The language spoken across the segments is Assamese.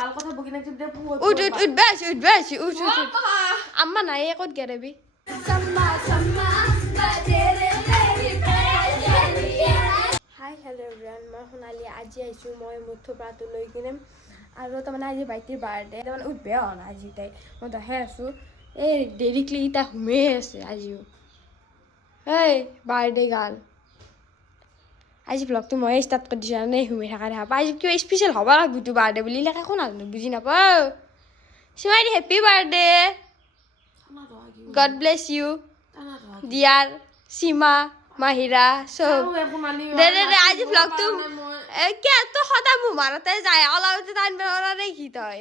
বাল কথা বকি নাকি দে উঠ বেশ উঠ আম্মা নাই ক'ত গেৰেবি হাই হেল্ল' এভৰিৱান মই সোণালী আজি আহিছোঁ মই মোৰ থোপাটো লৈ কিনে আৰু তাৰমানে আজি ভাইটিৰ বাৰ্থডে তাৰমানে উঠবে হোৱা নাই আজি তাই মই দেখাই আছোঁ এই দেৰিকলি ইতা ঘুমেই আছে আজিও এই বাৰ্থডে গাল আজি ব্লগটো মই ষ্টাৰ্ট কৰি দিছোঁ আৰু ঘুমাই থকা দেখা পাই আজি কিবা স্পেচিয়েল হ'ব লাগিবতো বাৰ্থডে বুলি লেখা একো নাজানো বুজি নাপাওঁ চিমাই the happy birthday god bless you dear Seema Mahira চব দে আজি ব্লগটো কিয় তো সদায় মোৰ মাৰতে যায় অলপতে টাইম কি তই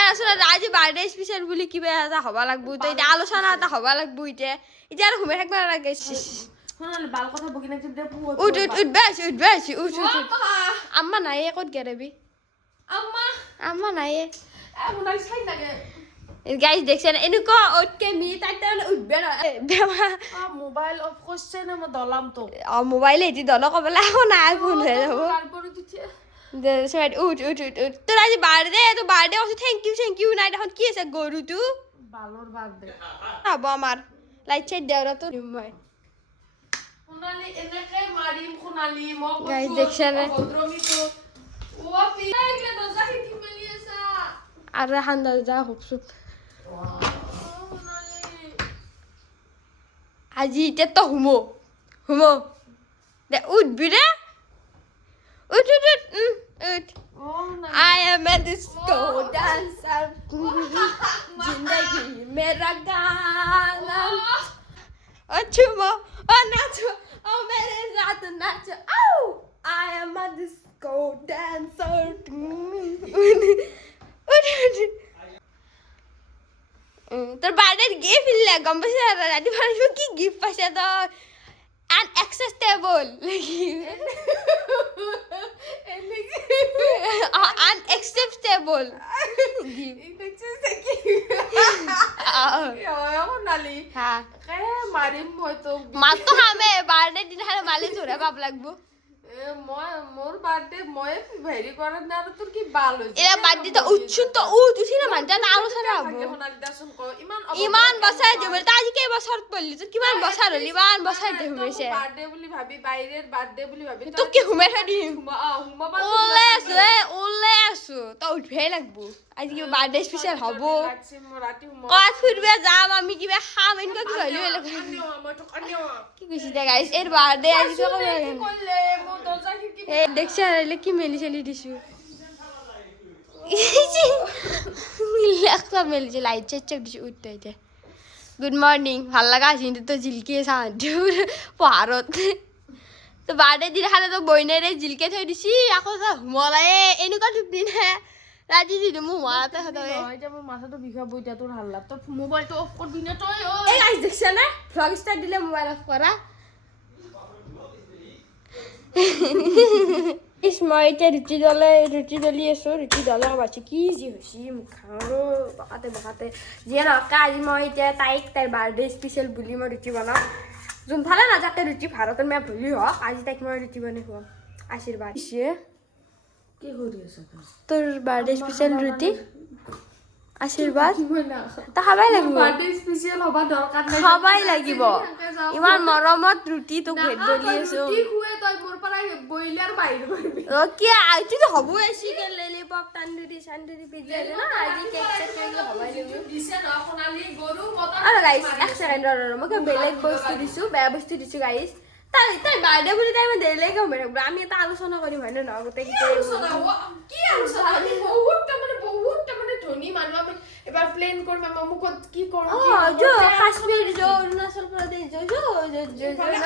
আচলতে আজি বাৰ্থডে স্পেচিয়েল বুলি কিবা এটা হ'ব লাগব তো এতিয়া আলোচনা এটা হ'ব লাগব এতিয়া আৰু ঘুমাই থাকিব নালাগে বাল কথা বকি নাকি দে উঠ বেশ উঠ আম্মা নাই ক'ত গেৰেবি আম্মা নাই গাইজ দেখছেন এনেকুৱা অতকে মি তাই উঠবে মোবাইল অফ করছে না মই দলাম তো মোবাইলে এটি দল কবলে এখন নাই ফোন হয়ে যাব উঠ তোর আজি বাৰ্থডে তো বাৰ্থডে আছে থেংক ইউ নাই দেখোন কি আছে গৰুটো বালৰ বাৰ্থডে হ'ব আমাৰ লাইট চাইট দেওৰা তো মই সোণালী এনেকে মাৰিম সোণালী মোক গাইজ দেখছেন ভদ্ৰমিটো ও পিলাইলে দজা কি মানি আছা আৰু ঠাণ্ডা যা হপচুপ আজি এতিয়া তো হুমো দে উঠবি ৰে উঠ I am a disco dancer जिंदगी मेरा गाना ओ चुमो ओ नाचो ओ मेरे साथ नाचो I am a disco dancer তোর বার্থডে গিফট দিলে গম পাইছ রাতি কি গিফট পাইছে তো unacceptable unacceptable সোণালী হ্যাঁ মাৰিম মই তো মাতো খামে বাৰ্থডে দিন খালে মালি ধৰে পাপ লাগবো মই মোৰ বাৰ্থডে মই হেৰি কৰা না আৰু তোৰ কি বাল হৈছে এরা বার্থডে তো উঠছুন তো উঠছি না মানটা না আলোচনা হবো সোণালী দাসন ক ইমান বছৰ দিবল তা আজি কেই বছৰ পড়লি তো কিমান বছৰ হলি ইমান বছৰ দে হুমেছে বার্থডে বুলি ভাবি বাইরের বার্থডে বুলি ভাবি তো কি হুমে থদি হুমাবা ওলে আছো তো উঠবে লাগবো আজি কি বার্থডে স্পেশাল হবো ৰাতি কত ফুরবে যাম আমি কিবা খাম এনেকা কি হলি কি কইছি দে গাইস এর বার্থডে আজি তো কইলে মো দজা কি এই দেখছ আইলে কি মেলি চলি দিছু লেখা মেলি লাইট চাইট দিছু উঠতে আইতে গুড মর্নিং ভাল লাগা আছে তো জিলকে সাহায্য পাহাড়ত তো বার্থডে দিন খালে তো বইনেরে জিলকে থৈ দিছি আকৌ হুমলাই এনেকুৱা টুপনি না ৰাতি দিদি মোৰ মাৰাতে হতাৱে এতিয়া মোৰ মাথাটো বিষাব এতিয়া তোৰ হাল্লা তো মোবাইলটো অফ কৰবি না তই এই গাইস দেখছ না ভ্লগ স্টাৰ্ট দিলে মোবাইল অফ কৰা মই এতিয়া ৰুটি দলি আছো ৰুটি দলা বাছি কি যি হৈছি মুখাৰো বকাতে যিয়ে নকা আজি মই এতিয়া তাইৰ বাৰ্থডে স্পেচিয়েল বুলি মই ৰুটি বনাম যোনফালে নাযাকে ৰুটি ভাৰতৰ মেপ ভুলি হওক আজি তাইক মই ৰুটি বনাই খুৱাম আশীৰ্বাদ দিছে কি কৰি আছ তোৰ বাৰ্থডে স্পেচিয়েল ৰুটি আশীৰ্বাদ তা খাবাই লাগিব বাৰ্থডে স্পেচিয়েল হবা দৰকাৰ নাই খাবাই লাগিব ইমান মৰমত ৰুটি তোক ভেট দলি আছো কি খুৱে তই মোৰ পৰা বইলাৰ বাহিৰ কৰিবি ও কি আইটো তো হবো চিকেন ললিপপ তন্দুরি সান্দুরি পিজ্জা না আজি কেক সেট হবাই লাগিব দিছে না সোণালী গৰু মতা আৰু গাইস এক সেকেন্ড মই বেলেগ বস্তু দিছো বেয়া বস্তু দিছো গাইস তাই বাৰ্থডে বুলি তাই মই দেৰিলৈকে ঘুমাই থাকব আমি এটা আলোচনা কৰিম হয় না গোটেই কি আলোচনা আমি বহুত মানে ধনী মানুহ আমি এবাৰ প্লেন কৰিম আমি মুখত কি কৰো जो কাশ্মীৰ जो অৰুণাচল প্ৰদেশ जो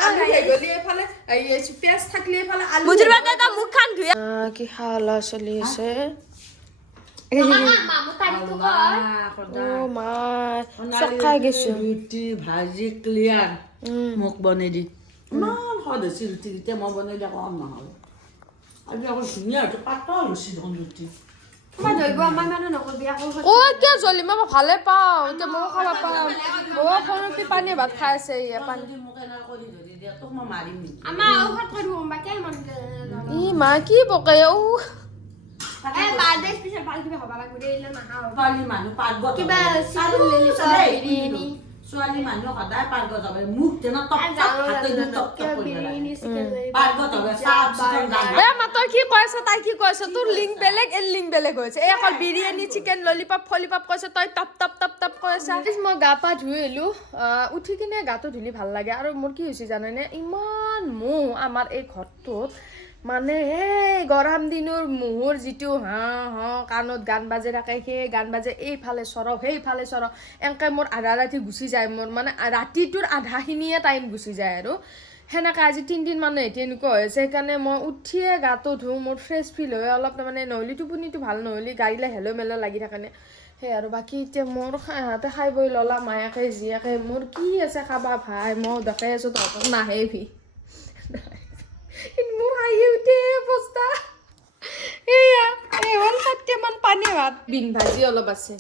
আমি গলি এফালে এই পেঁয়াজ থাকলে এফালে আলু মুজুৰ বাদে তা মুখ খান ধুয়া কি হালা চলি আছে মামু তাৰিখটো কয় ও মা চকাই গেছো ৰুটি ভাজি ক্লিয়াৰ মোক বনাই দি ইমান সহজ হৈছে ৰুটি এতিয়া মই বনাই দিয়া কম নহ'ব আজি আকৌ ধুনীয়া হৈছে পাতল হৈছে দেখোন ৰুটি মই ধৰিব আমাৰ মানুহ নকবি আকৌ ও এতিয়া জলি মই ভালে পাওঁ এতিয়া মই খাব পাওঁ মই খৰতি পানী ভাত খাই আছে ইয়া পানী যদি মোক এনেকৈ কৰি ধৰি দিয়া তোক মই মাৰিম নেকি আমাৰ ঔষধ কৰিব বাকি মন ই মা কি বকে ও বাৰ্থডে স্পেচিয়েল ভাল কিবা হ'ব লাগিব দেই ইলা নাহা ছোৱালী মানুহ পাৰ্গত কিবা ছোৱালী মানুহ সদায় পাৰ্গত হবে মুখ যেন টপ টপ হাতে দি টপ টপ কৰিব লাগে পাৰ্গত হবে চাপ চিকন এ মাতই কি কৈছ তাই কি কৈছ তোৰ লিংক বেলেগ এ লিংক বেলেগ হৈছে এই অকল বিৰিয়ানী চিকেন ললিপপ ফলিপপ কৈছ তই টপ টপ টপ টপ কৈছা মই গা পা ধুই এলো উঠি কিনে গাটো ধুলি ভাল লাগে আৰু মোৰ কি হৈছে জানেনে ইমান মহ আমাৰ এই ঘৰটোত মানে এই গৰম দিনৰ মহৰ যিটো কাণত গান বাজে থাকে সেই গান বাজে এইফালে চৰক সেইফালে চৰক এনেকৈ মোৰ আধা ৰাতি গুচি যায় মোৰ মানে ৰাতিটোৰ আধাখিনিয়ে টাইম গুচি যায় আৰু সেনেকৈ আজি 3 দিন মানে এতিয়া এনেকুৱা হৈছে সেইকাৰণে মই উঠিয়ে গাটো ধুওঁ মোৰ ফ্ৰেছ ফিল হয় অলপ তাৰমানে নহ'লে টোপনিটো ভাল নহ'লে গাড়ীলৈ হেলো মেলো লাগি থাকেনে সেই আৰু বাকী এতিয়া মোৰ হাতে খাই বৈ ল'লা মায়াকে জীয়াকে মোৰ কি আছে খাবা ভাই মই দেখাই আছোঁ তহঁতক নাহে ভি মোৰ হাঁহি উঠে অৱস্থা এয়া এই হ'ল 7 মান পানী ভাত বিন ভাজি অলপ আছে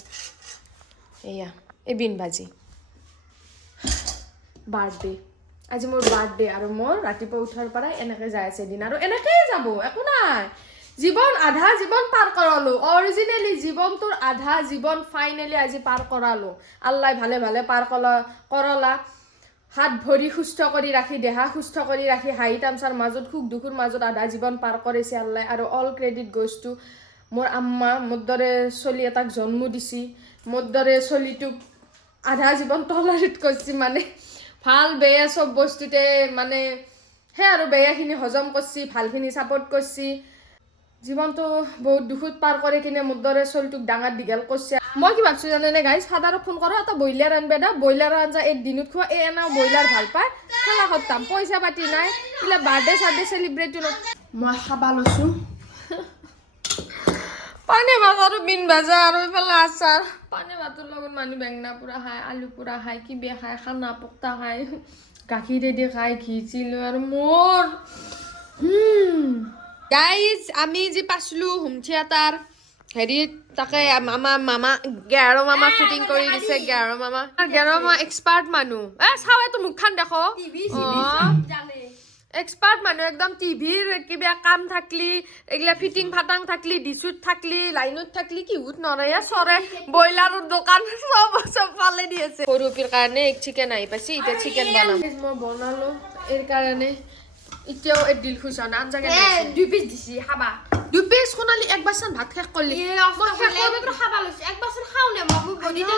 এয়া এই বিন ভাজি বাৰ্থডে আজি মোৰ বাৰ্থডে আৰু মোৰ ৰাতিপুৱা উঠাৰ পৰাই এনেকৈ যাই আছে দিন আৰু এনেকৈয়ে যাব একো নাই জীৱন আধা জীৱন পাৰ কৰালো অৰিজিনেলি জীৱনটোৰ আধা জীৱন ফাইনেলি আজি পাৰ কৰালো আল্লাহ ভালে ভালে পাৰ কৰালা হাত ভৰি সুস্থ কৰি ৰাখি দেহা সুস্থ কৰি ৰাখি হাঁহি তামচাৰ মাজত সুখ দুখৰ মাজত আধা জীৱন পাৰ কৰিছে আল্লাহ আৰু অল ক্ৰেডিট গ'জ টু মোৰ আম্মা মোৰ দৰে চলি এটাক জন্ম দিছি মোৰ দৰে চলিটোক আধা জীৱন টলাৰেট কৰিছি মানে ভাল বেয়া চব বস্তুতে মানে সেই আৰু বেয়াখিনি হজম কৰিছি ভালখিনি ছাপোৰ্ট কৰিছি জীৱনটো বহুত দুখত পাৰ কৰি কিনে মোৰ দৰে চলিটোক ডাঙৰ দীঘল কৰিছে মই কি ভাবছোঁ জানেনে গাইজ ফাদাৰক ফোন কৰোঁ এটা ব্ৰইলাৰ আনবে দা ব্ৰইলাৰ আঞ্জা এক দিনত খোৱা এই এনাও ব্ৰইলাৰ ভাল পায় খেলা সত্তাম পইচা পাতি নাই এইবিলাক বাৰ্থডে চাৰ্থডে চেলিব্ৰেটো মই খাবা লৈছোঁ পানী ভাত আৰু বিন ভাজা আৰু এইফালে আচাৰ পানী ভাতৰ লগত মানুহ বেঙেনা পোৰা খায় আলু পোৰা খায় কিবা খায় খানা পক্তা খায় গাখীৰেদি খায় ঘি চি লৈ আৰু মোৰ গাইজ আমি যে পাইছিলোঁ হোম থিয়েটাৰ হেৰিত তাকে মামা গেৰ মামা ফিটিং কৰি দিছে গেৰ মামা এক্সপাৰ্ট মানুহ চাওঁ এইটো মুখখন দেখো এক্সপাৰ্ট মানুহ একদম টিভিৰ কিবা কাম থাকলি এইগিলা ফিটিং ফাটাং থাকলি ডিচুত থাকলি লাইনত থাকলি কিহুত নৰে চৰে ব্ৰইলাৰৰ দোকান চব ফালে দি আছে সৰু পিৰ কাৰণে এক চিকেন আহি পাইছে এতিয়া চিকেন বনাম মই বনালো এৰ কাৰণে এতিয়াও এক দিল খুশ না আঞ্জাকে 2 পিস দিছি খাবা 2 পিস কোনালি এক বাসন ভাত শেষ করলি মই শেষ করে খাবা লৈছি এক বাসন খাও নে মই বডিতে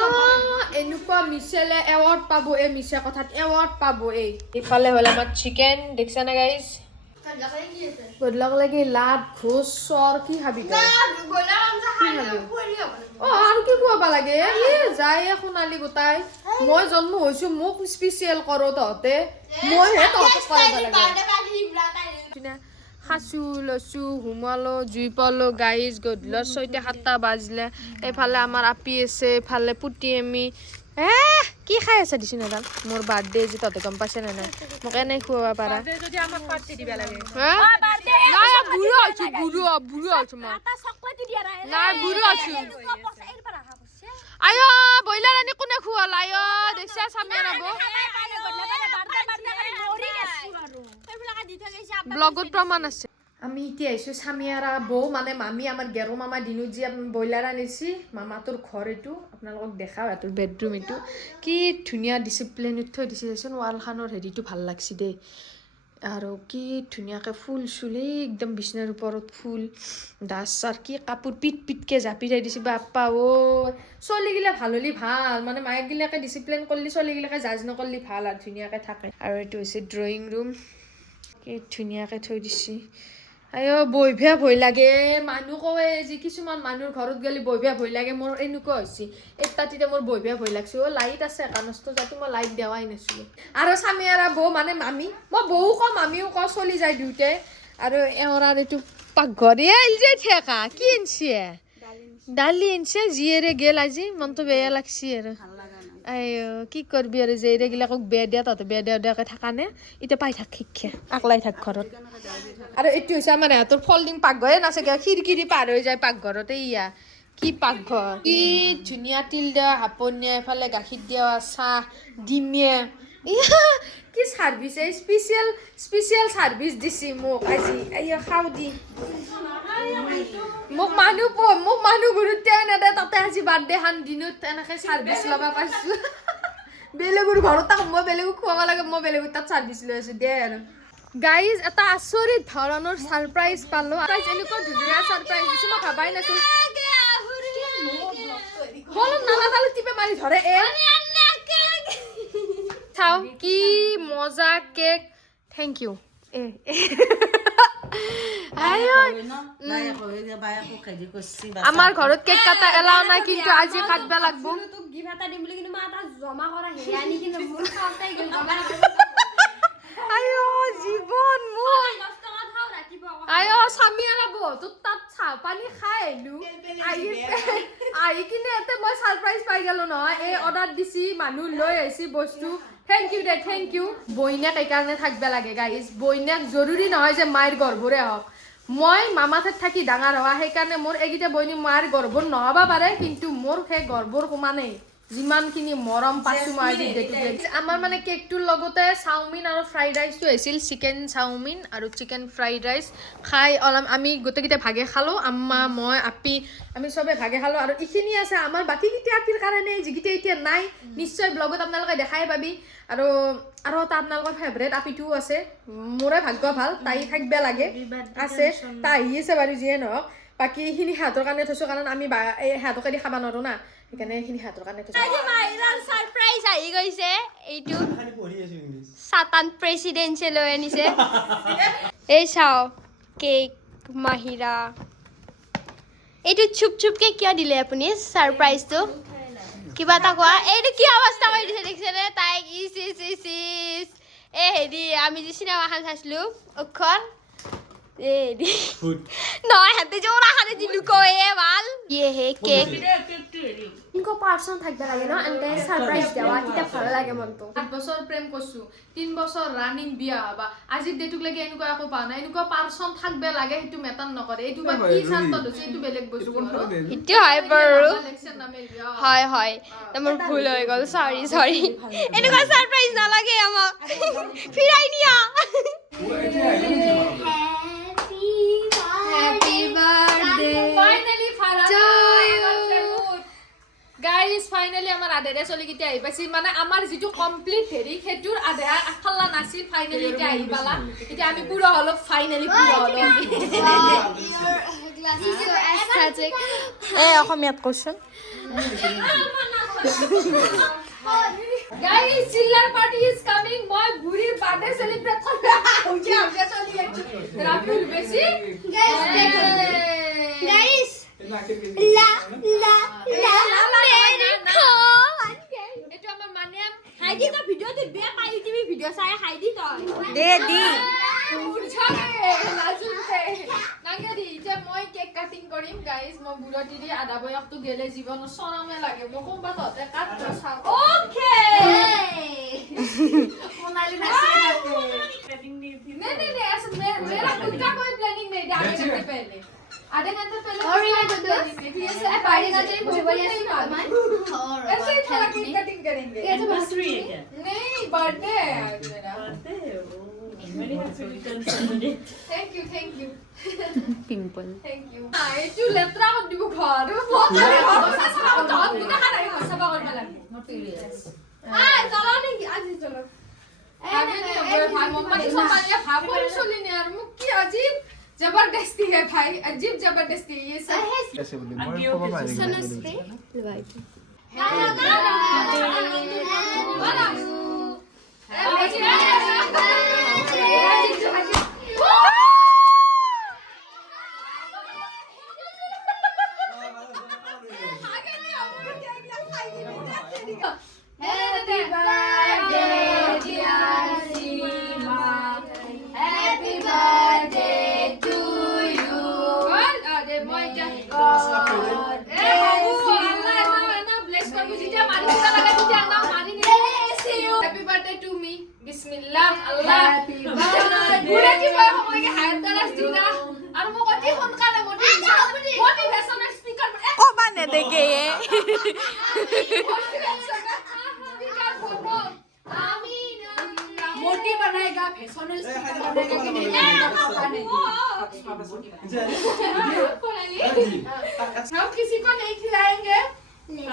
এনেকুৱা মিছেলে এৱাৰ্ড পাবো এই মিছে কথাত এৱাৰ্ড পাবো এই ইফালে হল আমার চিকেন দেখছ না গাইস বদলাক লাগি লাত ঘোষ সর কি খাবি তই ব্ৰইলাৰ আঞ্জা খাই আৰু কি খুৱাব লাগে যায় সোণালী গোটাই মই জন্ম হৈছো মোক স্পেচিয়েল কৰো তহঁতে মই হে তহঁতক কৰিব লাগে খাচু লচু হুমালো জুই পালো গাইজ গধূলি 6-7টা বাজিলে এইফালে আমাৰ আপি আছে এইফালে পুতি আমি কি খাই আছে দিছি নাজান মোৰ বাৰ্থডে যে তহঁতে গম পাইছে নে নাই মোক এনেই খুৱাব পাৰা যদি আমাক পাৰ্টি দিবা লাগে নাই বুঢ়ো আছো মই নাই বুঢ়ো আছো আয়ো ব্ৰইলাৰ আনি কোনে খুৱাল আয়ো দেখছা চামিয়া নাব ব্লগত প্ৰমাণ আছে আমি এতিয়া আহিছোঁ চামিয়াৰা বৌ মানে মামী আমাৰ গেৰো মামা দিনত যে ব্ৰইলাৰ আনিছি মামাটোৰ ঘৰ এইটো আপোনালোকক দেখাওঁ সিহঁতৰ বেডৰুম এইটো কি ধুনীয়া ডিচিপ্লিনত থৈ দিছে দেচোন ৱালখনৰ হেৰিটো ভাল লাগছি দেই আৰু কি ধুনীয়াকৈ ফুল চুল একদম বিচনাৰ ওপৰত ফুল দাচ চাৰ কি কাপোৰ পিটকৈ জাপি থৈ দিছে বাপ্পা ছোৱালীগিলা ভাল হ'লি ভাল মানে মায়েকগিলাকে ডিচিপ্লিন কৰিলি ছোৱালীগিলাকে জাজ নকৰিলি ভাল আৰু ধুনীয়াকৈ থাকে আৰু এইটো হৈছে ড্ৰয়িং ৰুম কি ধুনীয়াকৈ থৈ দিছে আয়ো বহিবা ভয় লাগে মানুহ কয় যে কিছুমান মানুহৰ ঘৰত গ'লে বহিবা ভয় লাগে মোৰ এনেকুৱা হৈছে এটাতিতে মোৰ বহিবা ভয় লাগছে লাইট আছে একানষ্ট যাতে মই লাইট দেৱাই নাছিলোঁ আৰু চামিয়াৰা বৌ মানে মামী মই বৌ কওঁ মামীও কওঁ চলি যায় দুয়োটাই আৰু এওঁৰ এইটো পাকঘৰ আহিল যে ঠেকা কি আনছে দালি আনছে জীয়েৰে গেল আজি মনটো বেয়া লাগছি আৰু আয়ো কি কৰবি আৰু জীয়েৰেগিলাকক বেয়া দিয়া তহঁতে বেয়া দিয়াকৈ থাকা নে এতিয়া পাই থাক শিক্ষা আকলাই থাক ঘৰত আৰু এইটো হৈছে আমাৰ ইহঁতৰ ফল্ডিং পাকঘৰে নাচাগে খিৰিকিৰি পাৰ হৈ যায় পাকঘৰতে ইয়া কি পাকঘৰ কি ধুনীয়া তিল দিয়া হাপনীয়া এফালে গাখীৰ দিয়া চাহ ডিমে কি ছাৰ্ভিচ এই স্পেচিয়েল ছাৰ্ভিচ দিছি মোক আজি আইয়া খাওঁ দি মোক মানুহ গুৰুত্বই নেদে তাতে আজি বাৰ্থডে খান দিনত এনেকে চাৰ্ভিচ ল'বা পাইছোঁ বেলেগৰ ঘৰত তাক মই বেলেগক খুৱাব লাগে মই বেলেগৰ তাত চাৰ্ভিচ লৈ আছোঁ দে আৰু গাইজ এটা আচৰিত ধৰণৰ ছাৰপ্ৰাইজ পালোঁ এনেকুৱা ধুনীয়া ছাৰপ্ৰাইজ দিছোঁ মই ভাবাই নাছিলোঁ বলক নালাগালো টিপে মাৰি ধৰে চাও কি মজা কেক থেংক ইউ আমাৰ ঘৰত কেক কাটা এলাও নাই কিন্তু আজি কাটবা লাগব তোক গিফ্ট এটা দিম বুলি কিন্তু মই এটা জমা কৰা হেৰি আনি কিন্তু মোৰ খাওঁতেই গ'ল জমা আয়ো জীৱন মোৰ আয়ো স্বামী আৰু বহুতোৰ তাত চাহ পানী খাই আহিলো আহি কিনে ইয়াতে মই ছাৰপ্ৰাইজ পাই গলো নহয় এই অৰ্ডাৰ দিছি মানুহ লৈ আহিছি বস্তু থেংক ইউ দে থেংক ইউ বইনাক এইকাৰণে থাকিব লাগে গাইজ বইনাক জৰুৰী নহয় যে মায়েৰ গৰ্ভৰে হওক মই মামাঠাইত থাকি ডাঙৰ হোৱা সেইকাৰণে মোৰ এইকেইটা বইনী মায়েৰ গৰ্ভৰ নহব পাৰে কিন্তু মোৰ সেই গৰ্ভৰ সমানেই যিমানখিনি মৰম পাইছোঁ মই আমাৰ মানে কেকটোৰ লগতে চাওমিন আৰু ফ্ৰাইড ৰাইচটো হৈছিল চিকেন চাওমিন আৰু চিকেন ফ্ৰাইড ৰাইচ খাই অলপ আমি গোটেইকেইটা ভাগে খালোঁ আম্মা মই আপি আমি চবে ভাগে খালোঁ আৰু এইখিনি আছে আমাৰ বাকীকেইটা আপিৰ কাৰণে যিকেইটা এতিয়া নাই নিশ্চয় ব্লগত আপোনালোকে দেখাই পাবি আৰু এটা আপোনালোকৰ ফেভৰেট আপিটোও আছে মোৰে ভাগ্য ভাল তাই থাকিব লাগে আছে তাই আহি আছে বাৰু যিয়ে নহওক বাকী এইখিনি সিহঁতৰ কাৰণে থৈছোঁ কাৰণ আমি সিহঁতকে দি খাব নোৱাৰোঁ না সেইকাৰণে এইখিনি সিহঁতৰ কাৰণে থৈছোঁ আজি মাইৰাৰ সাৰপ্ৰাইজ আহি গৈছে এইটো সাতান প্ৰেসিডেন্সে লৈ আনিছে এই চাও কেক মাহিৰা এইটো চুপ চুপকে কিয় দিলে আপুনি সাৰপ্ৰাইজটো কিবা এটা কোৱা এইটো কি অৱস্থা কৰি দিছে দেখিছেনে তাইক ইচ এ হেৰি আমি যে চিনেমাখন চাইছিলোঁ অক্ষৰ নহয় হাতে জোৰা হাতে জিলু কয়ে ভাল ये है केक ইনকো পাৰ্সন থাকিব লাগে ন এন্ড সাৰপ্ৰাইজ দেৱা কিটা ভাল লাগে মনটো 8 বছৰ প্ৰেম কৰছো 3 বছৰ ৰানিং বিয়া হবা আজি ডেটুক লাগি এনেকুৱা একো পা নাই এনেকুৱা পাৰ্সন থাকবে লাগে হেতু মেটান নকৰে এইটো বা কি শান্ত হৈছে এইটো বেলেগ বস্তু আৰু ইটো হয় বাৰু ইলেকশন নামে বিয়া হয় মোৰ ভুল হৈ গল সৰি এনেকুৱা সাৰপ্ৰাইজ নালাগে আমাক ফিৰাই নিয়া Happy birthday finally guys finally আমাৰ আধেৰে চলি কিটা আহি পাইছিল মানে আমাৰ যিটো কমপ্লিট হেৰি হেতুৰ আধা আখালা নাছিল ফাইনালি এটা আহি পালা এতিয়া আমি পুরো হলো ফাইনালি পুরো হলো অসমীয়াত question guys chiller party is coming মই বুড়ির বার্থডে সেলিব্রেট করব হইছে আমরা চলি যাচ্ছি রাখুল বেশি guys লা এটো আমার মানে হাইদি তো ভিডিও দিবে পাই তুমি ভিডিও চাই হাইদি তো দে দি উঠাকে লাজুকে নাঙ্গে দি যে মই কেক কাটিং কৰিম গাইস মই বুঢ়তি দি আধা বয়সটো গেলে জীৱন সৰমে লাগে মই কোনবা ততে কাট চাও ওকে সোনালি নাচি প্লেনিং नहीं ऐसा मेरा खुद का कोई प्लानिंग नहीं आधे घंटे पहले और मैं खुद ऐसे पार्टी का टाइम मुझे बड़ी ऐसी मालूम और ऐसे ही थोड़ा केक कटिंग करेंगे ये तो बर्थडे है क्या नहीं बर्थडे है आज मेरा thank you pimple thank you ये जो लेत्रा को दिबो घर बहुत सारे सब तो बिना खाना सब और में लगे मटेरियल्स चलो नहीं आज चलो भाई मम्मा की समानिया भाई चली नहीं यार मुक्की अजीब जबरदस्ती है भाई अजीब जबरदस्ती ये सब कैसे बोले मैं को मारेगा सनस्ते Bismillah Allah happy birthday budak ki boy ko lagi hayat dalas dina ar mo ko ti hon kala motivation speaker ओ बने देखे ये मोटी बनाएगा फैशन हम किसी को नहीं खिलाएंगे नहीं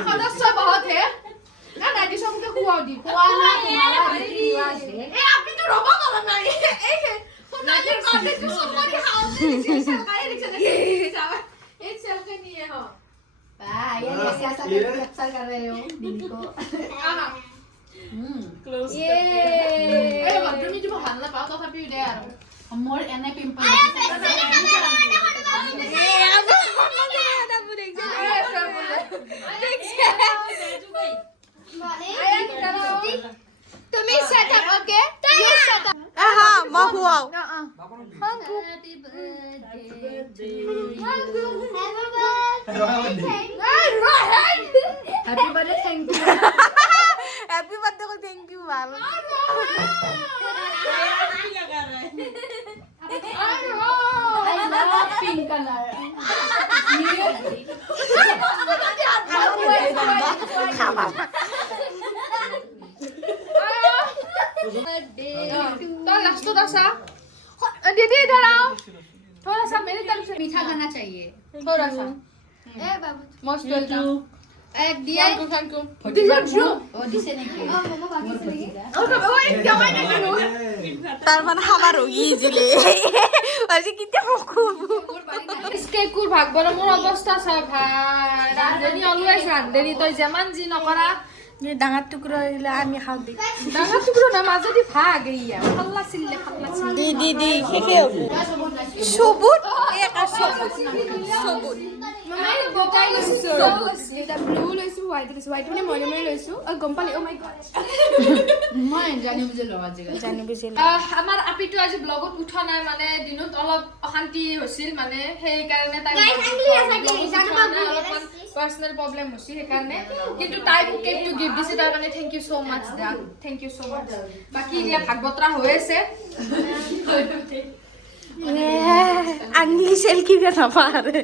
सदस्य बहुत है ना दादी सबको खुआओ दी ए अभी तो रोबो कर ना ये एक नानी काटे तो सबरी हाउस से सरकारी रिक्शा एक सेल के लिए हो ये कैसा कैप्चर कर रहे हो दिल को ये ए बदमी जो हालना पाओ तो तभी दे यार মোৰ এনে পিম্পল তুমি সেট আপ ওকে হা মই খুৱাও happy birthday thank you happy birthday কো থ্যাংক ইউ ভাল आई लव पिंक कलर तो लास्ट तो सा दीदी इधर आओ थोड़ा सा मेरी तरफ से मीठा खाना चाहिए थोड़ा सा ए बाबू मोस्ट वेलकम एक दिया thank you this is true ओ दिसे नहीं किया मम्मा बाकी से ओए क्या मैं नहीं करूं তার মানে খাবার হইছিলে আজি কিতে খুব इसके कुर भाग बरो मोर अवस्था छ भाई रांधनी अलवेज रांधनी तो जेमान जी नकरा ডাঙৰ টুকুৰা হইলে আমি খাও দি डांगा टुकरो ना माजदी भाग गइया फल्ला सिल्ले দি দি দি শেষে হ'ব সবুত একা সবুত সবুত मम्मा गोटाई लइसु এটা ব্লু লইছো হোয়াইট মানে মনে মনে লইছো গম পালি ও মাই গড मैं जाने मुझे लगा जगह জানি বুজিল আমাৰ আপিটো আজি ব্লগত উঠা নাই মানে দিনত অলপ অশান্তি হৈছিল মানে সেই কাৰণে তাই পাৰ্সোনাল প্ৰবলেম হৈছিল সেই কাৰণে কিন্তু তাই মোক কেকটো গিফট দিছে তাৰ কাৰণে থ্যাংক ইউ সো মাচ দা থ্যাংক ইউ সো মাচ বাকি দিয়া ভাগ বতৰা হৈ আছে আংলি সেল কি না পাৰে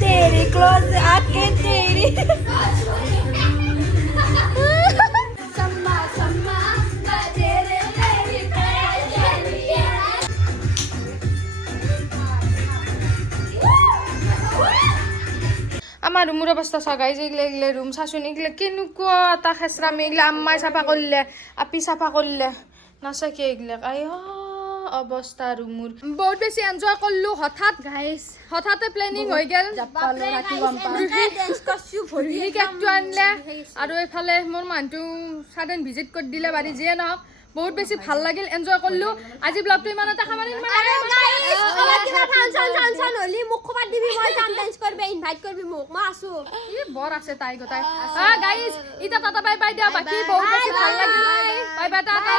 तेरे क्लोज आके तेरी सम्मा सम्मा तेरे मेरी আমাৰ ৰুমৰ অৱস্থা চাগাই যে এইগিলা ৰুম চাচোন এইগিলা কেনেকুৱা এটা খেচৰামি এইগিলা আম্মাই চাফা কৰিলে আপি চাফা কৰিলে নাচা কি এইগিলাক আই অৱস্থা ৰুমৰ বহুত বেছি এনজয় কৰিলো হঠাতে প্লেনিং হৈ গেল ভৰি কেকটো আনিলে আৰু এইফালে মোৰ মানুহটো ছাডেন ভিজিট কৰি দিলে বাৰী যিয়ে নহওক বহুত বেছি ভাল লাগিল এনজয় কৰিলো আজি ব্লগটো ইমান এটা খামানি বৰ আছে তাই গোটাই গাইজ ইটা টাটা বাই বাই দিয়া বাকি বহুত বেছি ভাল লাগিল বাই বাই টাটা